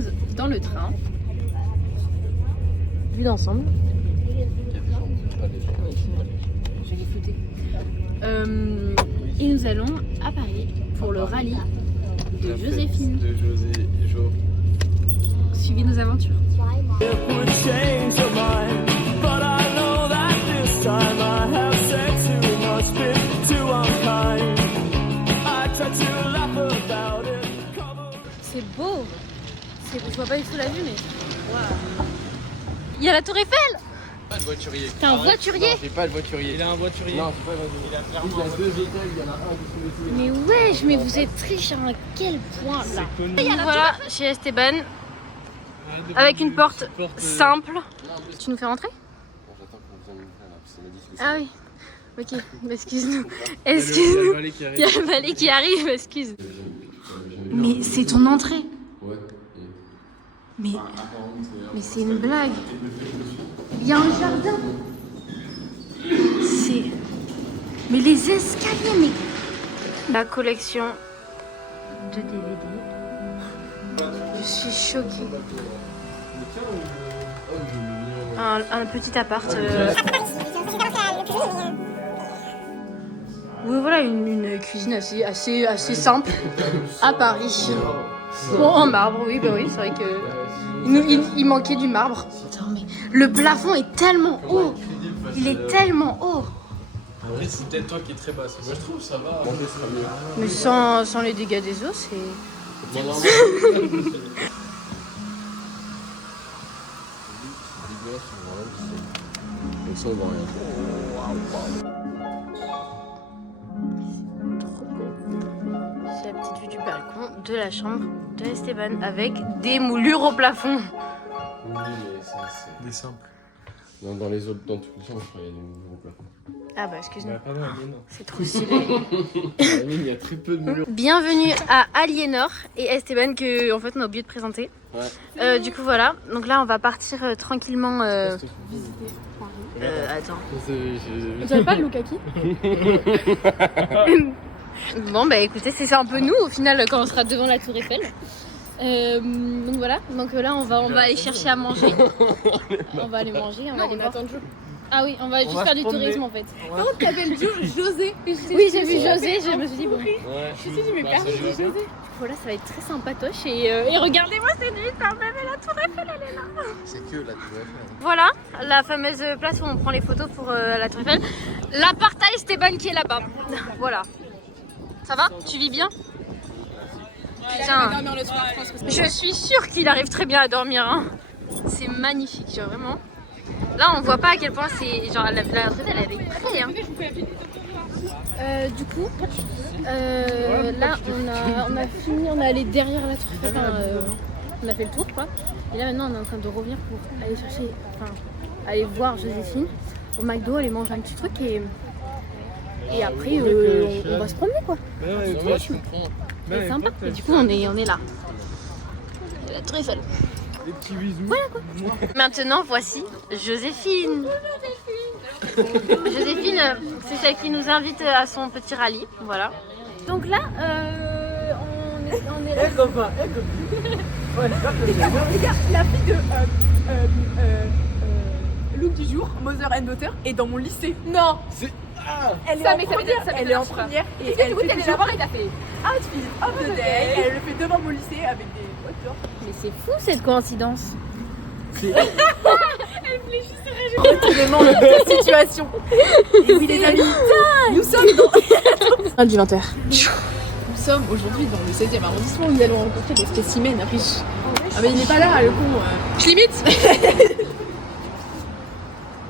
sommes dans le train. Vue d'ensemble. Je vais flouter. Et nous allons à Paris pour le rallye de Joséphine. De José et Jo. Suivez nos aventures. C'est beau. Je vois pas du tout la vue, mais wow. Il y a la Tour Eiffel. Pas le voiturier. T'es un voiturier? Non, j'ai pas le voiturier. Il a un voiturier. Non, c'est pas le voiturier. Il a 2 étages, il y en a un qui se met. Mais wesh, mais vous êtes riche à quel point là? Voilà, chez Esteban, avec une porte simple. Tu nous fais rentrer? Bon, j'attends qu'on vous emmène là, c'est la discussion. Ah oui. Ok, excuse-nous. Excuse-nous. Il y a le valet qui arrive, excuse. Mais c'est ton entrée. Ouais. Mais c'est une blague. Il y a un jardin. C'est... Mais les escaliers, mais... La collection de DVD. Je suis choquée. Un petit appart. Oui, voilà, une cuisine assez simple à Paris. Bon, en marbre, oui, bah oui, c'est vrai que il manquait du marbre. Attends, mais le plafond est tellement haut. Il est tellement haut. Après, c'est peut-être toi qui es très basse. Moi, je trouve ça va. Manger sera mieux. Mais sans les dégâts des eaux, c'est... Comme ça, on voit rien. C'est la petite vue du balcon de la chambre de Esteban avec des moulures au plafond. Oui, mais ça, c'est des simples. Non, dans les autres, dans toutes les chambres, je crois qu'il y a des nouveaux plafonds. Ah bah excuse-moi. Bah, pardon, Aliénor. C'est trop stylé. La mine, il y a très peu de murs. Bienvenue à Aliénor et Esteban que en fait on a oublié de présenter. Ouais. Du coup voilà, donc là on va partir tranquillement. Attends. Vous avez pas le look à qui? Bon bah écoutez, c'est un peu nous au final quand on sera devant la Tour Eiffel. Donc voilà, donc là on va aller chercher à manger. On va aller manger, on va aller voir. Ah oui, on va juste faire du tourisme en fait. Comment tu t'appelles José? Oui, j'ai vu José, je me suis dit bon. Ouais. Je me suis dit, mais personne dit José. Voilà, ça va être très sympatoche et regardez-moi cette vue quand même, et la Tour Eiffel elle est là. C'est que la Tour Eiffel. Voilà, la fameuse place où on prend les photos pour la Tour Eiffel. L'appart à Esteban qui est là-bas. Voilà. Ça va? Tu vis bien? Putain, je suis sûre qu'il arrive très bien à dormir. Hein. C'est magnifique, genre vraiment. Là, on voit pas à quel point c'est. Genre, la Tour Eiffel, elle est près. Hein. Du coup, là, on a fini, on est allé derrière la Tour Eiffel. On a fait le tour, quoi. Et là, maintenant, on est en train de revenir pour aller chercher. Enfin, aller voir Joséphine au McDo, aller manger un petit truc et après, on va se promener, quoi. Ouais, je comprends. C'est sympa. Et du coup, on est là. La Tour Eiffel. Des petits bisous. Voilà quoi. Maintenant, voici Joséphine. Joséphine, c'est celle qui nous invite à son petit rallye. Voilà. Donc là, on est là. Regarde, la fille de look du jour, Mother and Daughter, est dans mon lycée. Non. Elle est en première, elle est en première et elle fait toujours outfit of the day. Elle le fait devant mon lycée avec des voitures. Mais c'est fou cette coïncidence. Elle voulait juste se réjouir. Retournement de cette situation. Et oui les amis, nous sommes dans... du 20h. Nous sommes aujourd'hui dans le 16e arrondissement où nous allons rencontrer des spécimens riches. Ah mais il n'est pas là le con. Je limite.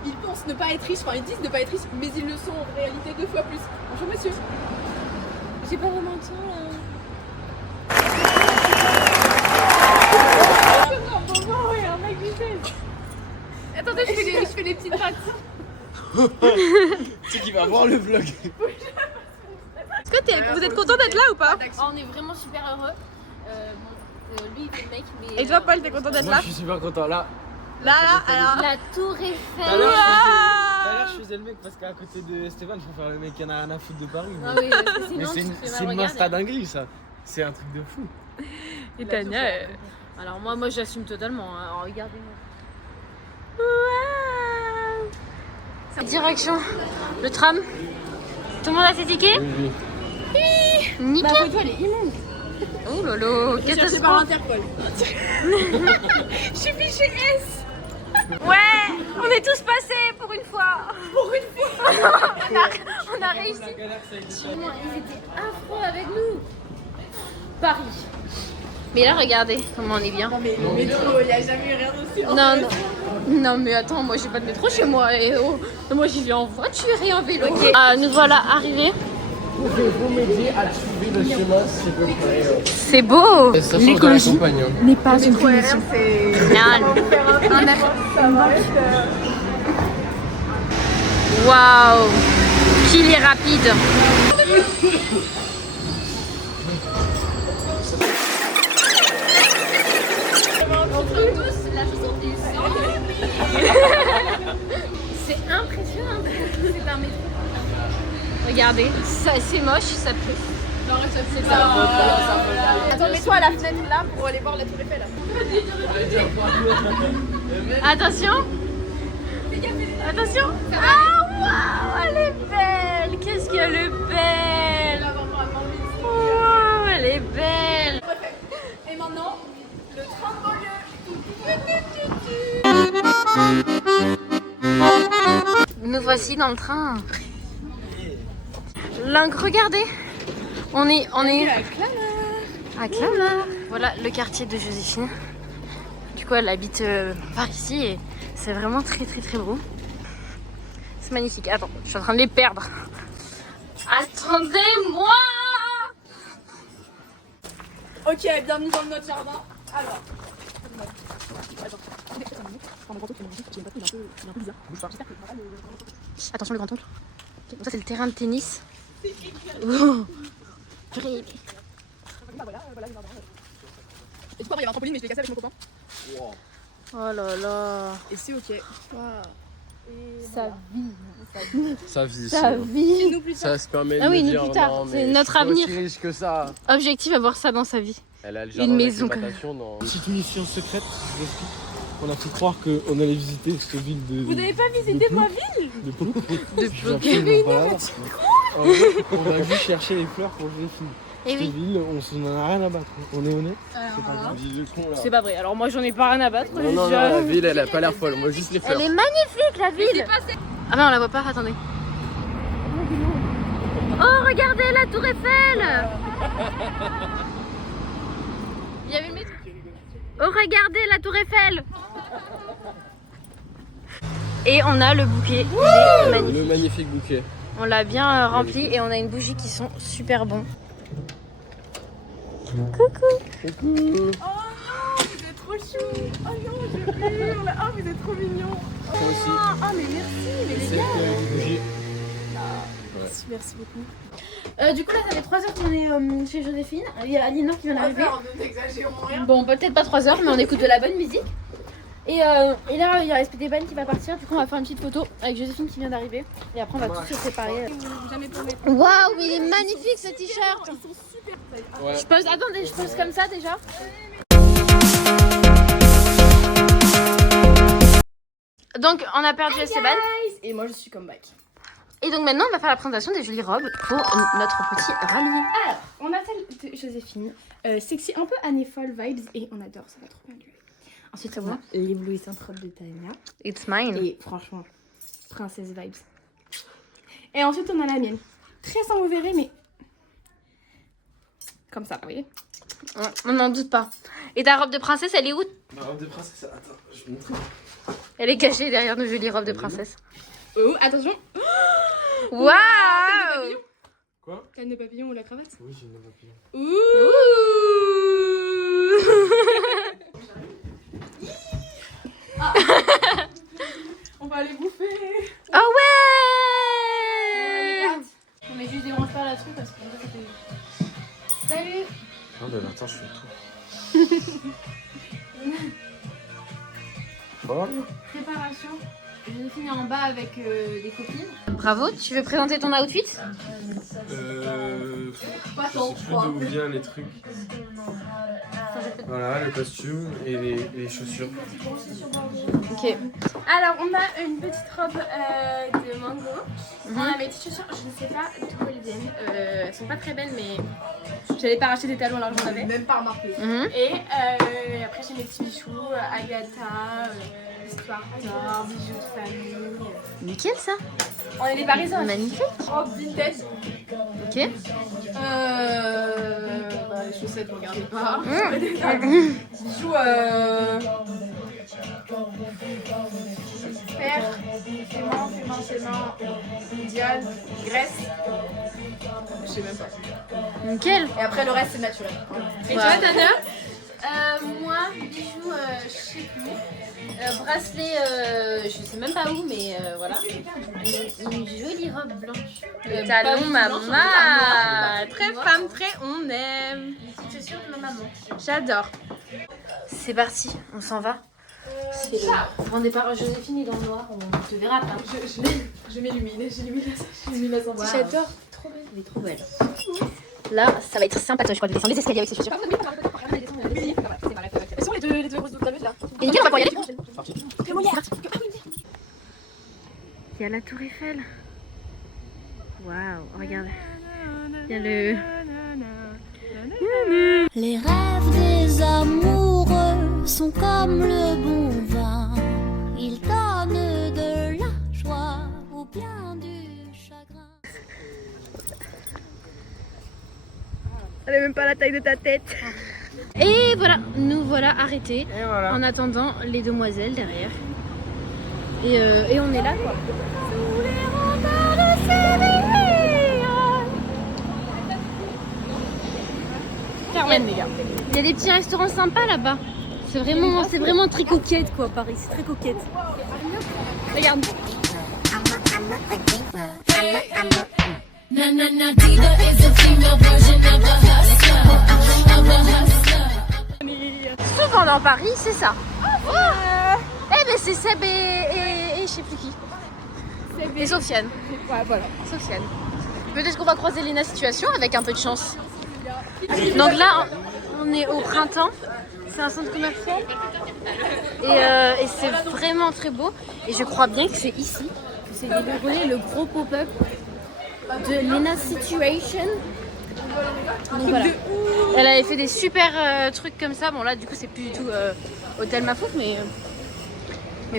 Ils pensent ne pas être riches, enfin ils disent ne pas être riches, mais ils le sont en réalité 2 fois plus. Bonjour monsieur. J'ai pas vraiment le temps là. Attendez, je fais des petites pattes. Tu sais qui va voir le vlog. Est-ce que vous êtes content d'être là ou pas? On est vraiment super heureux. Lui il fait le mec, mais. Et toi Paul, t'es content d'être Moi là? je suis super content. Là, alors. La Tour tout Eiffel. à l'heure je faisais le mec parce qu'à côté de Stéphane, je préfère le mec qui en a rien à foutre de Paris. Ah oui, Mais sinon, c'est tu une, te fais c'est mal une regarder. insta dinguerie ça. C'est un truc de fou. Et Tania, alors moi j'assume totalement. Hein. Alors, regardez-moi. Wow. Direction le tram. Tout le monde a ses tickets? Oui. Nickel. Ma photo elle est immonde. Oh lolo, Cherché par Interpol. Je suis fichée S. Ouais, on est tous passés pour une fois. Pour une fois. on a réussi. Ils étaient affreux avec nous. Paris. Mais là, regardez comment on est bien. Non mais le métro, il n'y a jamais eu rien d'aussi. Non, mais attends, moi j'ai pas de métro chez moi. Et oh, moi j'y vais en voiture et en vélo. Okay. Nous voilà arrivés. Pouvez-vous m'aider à trouver le chemin, s'il vous plaît? C'est beau. L'écologie n'est pas une punition. Waouh, qu'il est rapide. C'est impressionnant. C'est un métro. Regardez, c'est moche, ça pleut. Non, c'est ça. Attends, mets-toi à la fenêtre là pour aller voir la tour Eiffel. Attention. Attention. Ah, waouh, elle est belle. Qu'est-ce qu'elle est belle. Waouh, elle est belle. Et maintenant, le train de banlieue. Nous voici dans le train. Regardez, on est à Clamart. Voilà le quartier de Joséphine. Du coup, elle habite par ici et c'est vraiment très très très beau. C'est magnifique. Attends, je suis en train de les perdre. Attendez-moi. Ok, bienvenue dans notre jardin. Alors. Attention le grand oncle. Ça c'est le terrain de tennis. Oh. Et du coup, après, il y avait un trampoline, mais je l'ai cassé avec mon copain. Oh là là. Et c'est ok. Sa Sa vie. vie. Ça se permet Ah de oui, me nous dire plus tard. non, C'est mais notre je suis pas avenir. aussi riche que ça. Objectif avoir ça dans sa vie. Elle a le Une jardin maison, d'acclimatation dans... Petite mission secrète, je vous explique. On a fait croire qu'on allait visiter cette ville de... Vous n'avez pas visité ma ville? De Pau. Je suis absolument pas là. En fait, on a vu chercher les fleurs pour Joséphine. Et Cette oui. ville, on n'en a rien à battre. On est honnête. C'est pas grave. Dis de con là. C'est pas vrai. Alors moi j'en ai pas rien à battre. Non, la ville elle a pas l'air folle, moi juste les fleurs. Elle est magnifique la ville. Ah non, on la voit pas. Attendez. Oh regardez la tour Eiffel. Il y avait le métro. Oh regardez la tour Eiffel. Et on a le bouquet. Il est magnifique. Le magnifique bouquet. On l'a bien rempli et on a une bougie qui sont super bons. Coucou. Coucou. Oh non, vous êtes trop chou. Oh non, j'ai vu. Oh, vous êtes trop mignons. Toi aussi. Oh, mais merci, mais les C'est gars. des bougies. Merci beaucoup. Du coup là ça fait 3 heures qu'on est chez Joséphine. Il y a Alinor qui vient d'arriver. Ne n'exagérons rien. Bon peut-être pas 3 heures mais on écoute de la bonne musique. Et là il y a Esteban qui va partir. Du coup on va faire une petite photo avec Joséphine qui vient d'arriver. Et après on va tous se séparer. Jamais pour mettre. Waouh mais il est magnifique ce t-shirt. Ils sont super. Ouais. Attendez, je pose comme ça déjà. Donc on a perdu Esteban. Et moi je suis come back. Et donc maintenant on va faire la présentation des jolies robes pour notre petit rallier. Alors, on a celle de Joséphine. Sexy, un peu année folle vibes. Et on adore, ça va trop bien lui. Ensuite, on a l'éblouissante robe de Tania. It's mine. Et franchement, princesse vibes. Et ensuite, on a la mienne. Très sans vous verrez, mais comme ça, vous voyez. On n'en doute pas. Et ta robe de princesse, elle est où? Ma robe de princesse, attends, je vous montre. Elle est cachée derrière nos jolies robes de princesse. Oh, attention. Waouh! Quoi? Canne de papillon ou la cravate? Oui, j'ai une papillon. Ouh. On va aller bouffer. Oh ouais! On met juste des branches là-dessus parce que c'était... Salut. Non, mais attends, je fais tout. Voilà. Préparation. Je finis en bas avec des copines. Bravo, tu veux présenter ton outfit? Pas Je tant, sais plus d'où viennent les trucs. Voilà, le costume et les chaussures. Ok. Alors, on a une petite robe de mango. On a mes petites chaussures, je ne sais pas d'où elles viennent. Elles sont pas très belles, mais j'allais pas racheter des talons alors que j'en avais. Même pas remarqué. Et après, j'ai mes petits bijoux, Agatha, Sparta, bijoux de famille. Nickel ça. On est des Parisiens. Magnifique. Robe vintage. Ok. Les chaussettes, vous regardez pas. Bijoux, fer, Clément, Diane, Grèce. Je sais même pas. Nickel. Et après, le reste, c'est naturel. Et toi, Tania? Moi, bijoux, je sais plus. Bracelet, je sais même pas où, mais voilà. Une jolie robe blanche. Talon maman. Très femme, très on aime. Les petites chaussures de ma maman. J'adore. C'est parti, on s'en va. C'est le grand départ. Joséphine est dans le noir, on te verra pas. Je m'illumine, j'ai mis la santé. J'adore. Trop belle. Elle est trop belle. Là, ça va être sympa. Je crois de descendre les escaliers avec ces chaussures. Les deux grosses doubles là. Et nickel, on va pouvoir y aller. Il y a la tour Eiffel. Waouh, regarde. Il y a le... Les rêves des amoureux sont comme le bon vin. Ils donnent de la joie ou bien du chagrin. Elle n'a même pas la taille de ta tête. Et voilà, nous voilà arrêtés. Et voilà. En attendant les demoiselles derrière. Et on est là quoi. Carmen, les gars. Il y a des petits restaurants sympas là-bas. C'est vraiment très coquette quoi, Paris. C'est très coquette. Regarde. Souvent dans Paris, c'est ça. Eh ben c'est Seb et je sais plus qui. Et Sofiane. Ouais, voilà. Sofiane. Peut-être qu'on va croiser Léna Situation avec un peu de chance. Donc là, on est au printemps. C'est un centre commercial. Et c'est vraiment très beau. Et je crois bien que c'est ici que c'est déroulé le gros pop-up de Léna Situation. Donc voilà. Elle avait fait des super trucs comme ça. Bon là du coup c'est plus du tout Hôtel Mafouf mais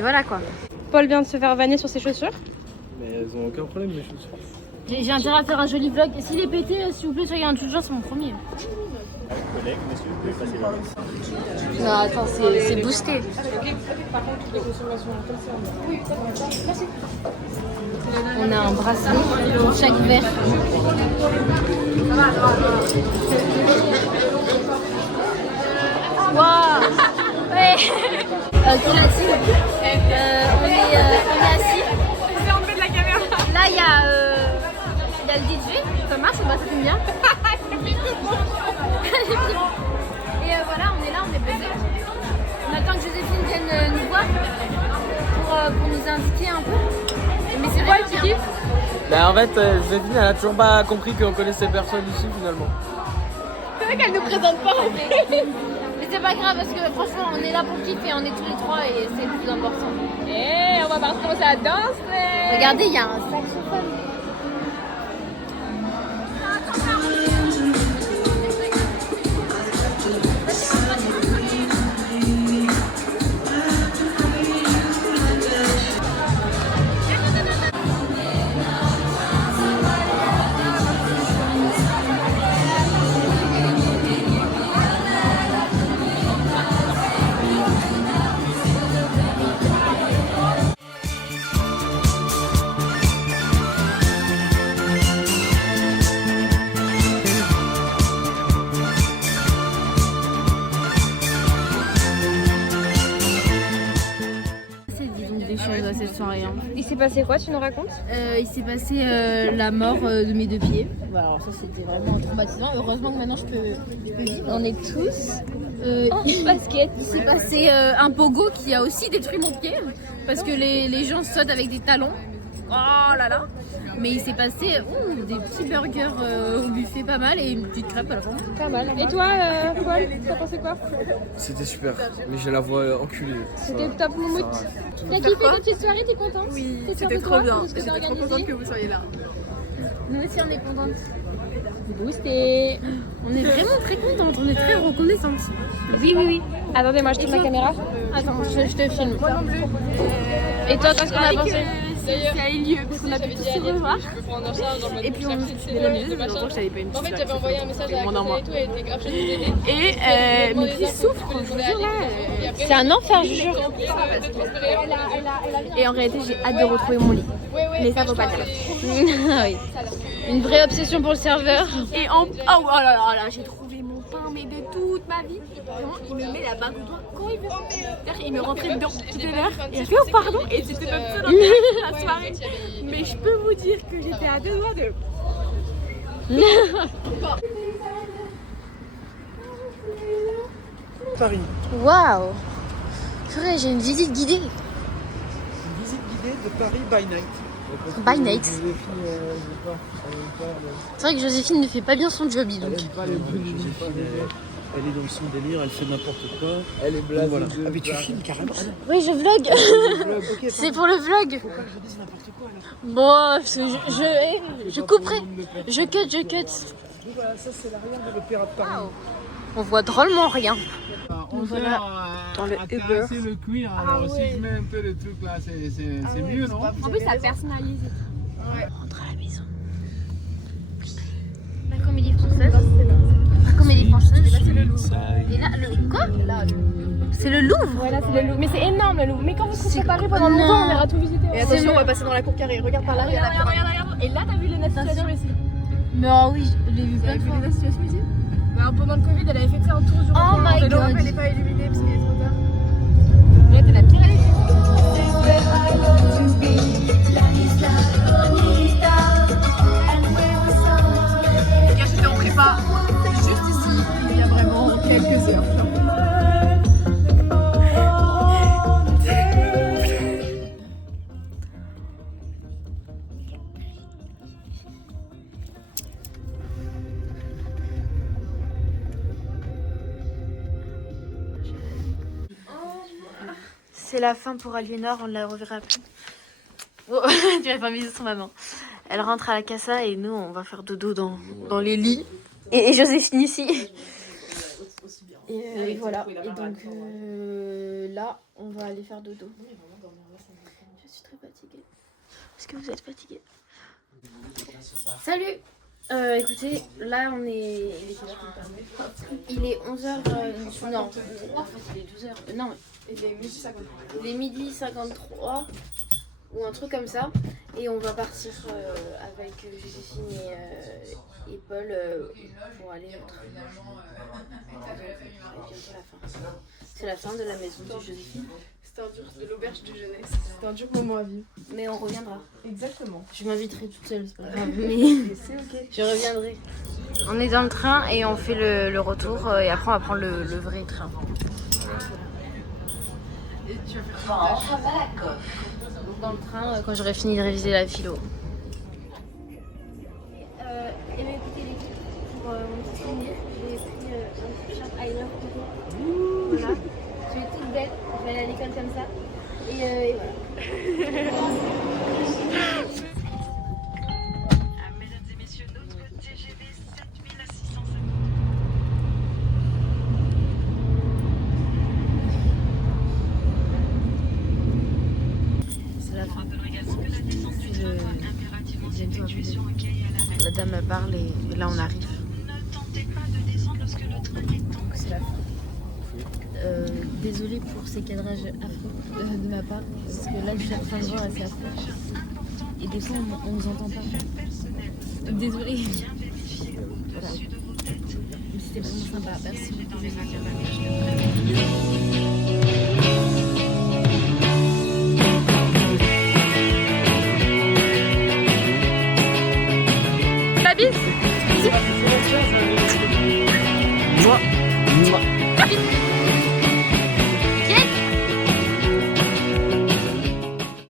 voilà quoi. Paul vient de se faire vanner sur ses chaussures. Mais elles ont aucun problème, mes chaussures. J'ai intérêt à faire un joli vlog. S'il est pété, s'il vous plaît, soyez indulgents, c'est mon premier. Collègue, monsieur, vous pouvez passer là. Non, attends, c'est boosté. On a un bracelet pour chaque verre. Waouh! Ouais! Pour la team, on est assis. Là, il y a le DJ. Ça marche ou pas? Ça filme bien? Et voilà, on est là, on est posé. On attend que Joséphine vienne nous voir pour nous indiquer un peu. Mais c'est quoi le kiff? Bah en fait, Joséphine, elle a toujours pas compris qu'on connaissait personne ici finalement. C'est vrai qu'elle nous présente pas en fait. Mais c'est pas grave parce que franchement, on est là pour le kiff et on est tous les trois et c'est le plus important. Et on va voir comment ça danse. Regardez, il y a un saxophone. Cette soirée. Il s'est passé quoi, tu nous racontes? Il s'est passé la mort de mes deux pieds. Voilà, alors ça c'était vraiment traumatisant. Heureusement que maintenant je peux vivre. On est tous en basket. Il s'est passé un pogo qui a aussi détruit mon pied parce que les gens sautent avec des talons. Oh là là. Mais il s'est passé des petits burgers au buffet pas mal et une petite crêpe à la fin. Pas mal. Et toi, Paul, t'as pensé quoi? C'était super, mais j'ai la voix enculée. C'était top moumoute. T'as kiffé ta petite soirée, t'es contente? Oui, T'es fière c'était de trop toi, bien. de ce que t'as J'étais trop organisé? contente que vous soyez là. Nous aussi on est contentes. Boosté. On est vraiment très contentes, on est très reconnaissantes. Oui, oui, oui. Attendez, moi je quitte ma caméra. Attends, je te filme. Moi non plus. Et toi, qu'est-ce qu'on a pensé? Ça a eu lieu parce qu'on a pu tous se revoir. Et puis on s'est fait la musique, donc je savais pas une petite. En fait, j'avais envoyé un message à la Mon et tout, elle était grave chaud de nous aider. Et mais qui souffre, je vous jure là. C'est un enfer, je jure. Et en réalité, j'ai hâte de retrouver mon lit. Mais ça vaut pas le dire. Ah oui. Une vraie obsession pour le serveur. Et en oh là là, j'ai trouvé mon pain mais de toute ma vie. Et vraiment, il me met la bague au doigt quand il veut. C'est-à-dire, il me rentrait dedans tout à l'heure. Et je fais oh pardon. Et c'était comme ça dans la soirée. Mais je peux vous dire que j'étais à deux doigts de. Paris. Waouh. Purée, j'ai une visite guidée. Une visite guidée de Paris by night. By night. Joséphine, C'est vrai que Joséphine ne fait pas bien son job, donc. Elle est dans son délire, elle fait n'importe quoi. elle est blasée. Voilà. Ah mais tu filmes carrément. Oui, je vlog. C'est pour le vlog. Bon, je couperai. Je cut. Voilà, ça c'est l'arrière de l'Opéra de Paris. On voit drôlement rien. Voilà, dans le Uber. le cuir, alors si je mets un peu de trucs là, c'est mieux, non? En plus, ça personnalise. On rentre à la maison. La comédie française. La comédie française. Et là, le quoi? C'est le Louvre. Voilà, c'est le Louvre. Mais c'est énorme le Louvre. Mais quand vous serez Paris pendant longtemps, on ira tout visiter. Et attention, on va passer dans la cour carrée. Regarde par là, regarde. Et là, t'as vu les situations ici? Non, oui, je l'ai vu Vous plein avez de vu fois. les situations ici? Bah, pendant le Covid, elle avait fait un tour du Oh my Mais god. elle n'est pas illuminée parce qu'il est trop tard. Là, t'es la pire à l'équipe. Les gars, j'étais en prépa. Juste ici, il y a vraiment quelques heures. C'est la fin pour Aliénor, on la reverra plus. Oh, tu vas faire bisous sur maman. Elle rentre à la casa et nous on va faire dodo dans les lits. Et Joséphine ici. Et voilà. Et donc là on va aller faire dodo. Je suis très fatiguée. Est-ce que vous êtes fatiguée? Salut. Écoutez, là on est... Il est 11h... non, en fait il est 12h. Non, Il est midi 53. il est midi 53 ou un truc comme ça. Et on va partir avec Joséphine et Paul pour aller à notre... C'est la fin de la maison de Joséphine. C'était un dur de l'auberge de jeunesse. C'était un dur moment à vivre. Mais on reviendra. Exactement. Je m'inviterai toute seule, c'est pas grave. Mais C'est ok. je reviendrai. On est dans le train et on fait le retour et après on va prendre le vrai train. Et tu vas faire Donc dans le train quand j'aurai fini de réviser la philo. Et bien écoutez les filles, pour mon petit souvenir, j'ai pris un t-shirt Eyeliner Coco. Voilà. Je suis toute bête, je vais aller à l'école comme ça. Et voilà. Mesdames et messieurs, notre TGV 7650. C'est la fin. La dame parle et là on arrive. C'est la fin. Désolée pour ces cadrages affreux de ma part, parce que là je suis en train de voir assez affreux. Et des fois on nous entend pas. Désolée. Voilà. Mais c'était vraiment sympa. Merci beaucoup. La bise.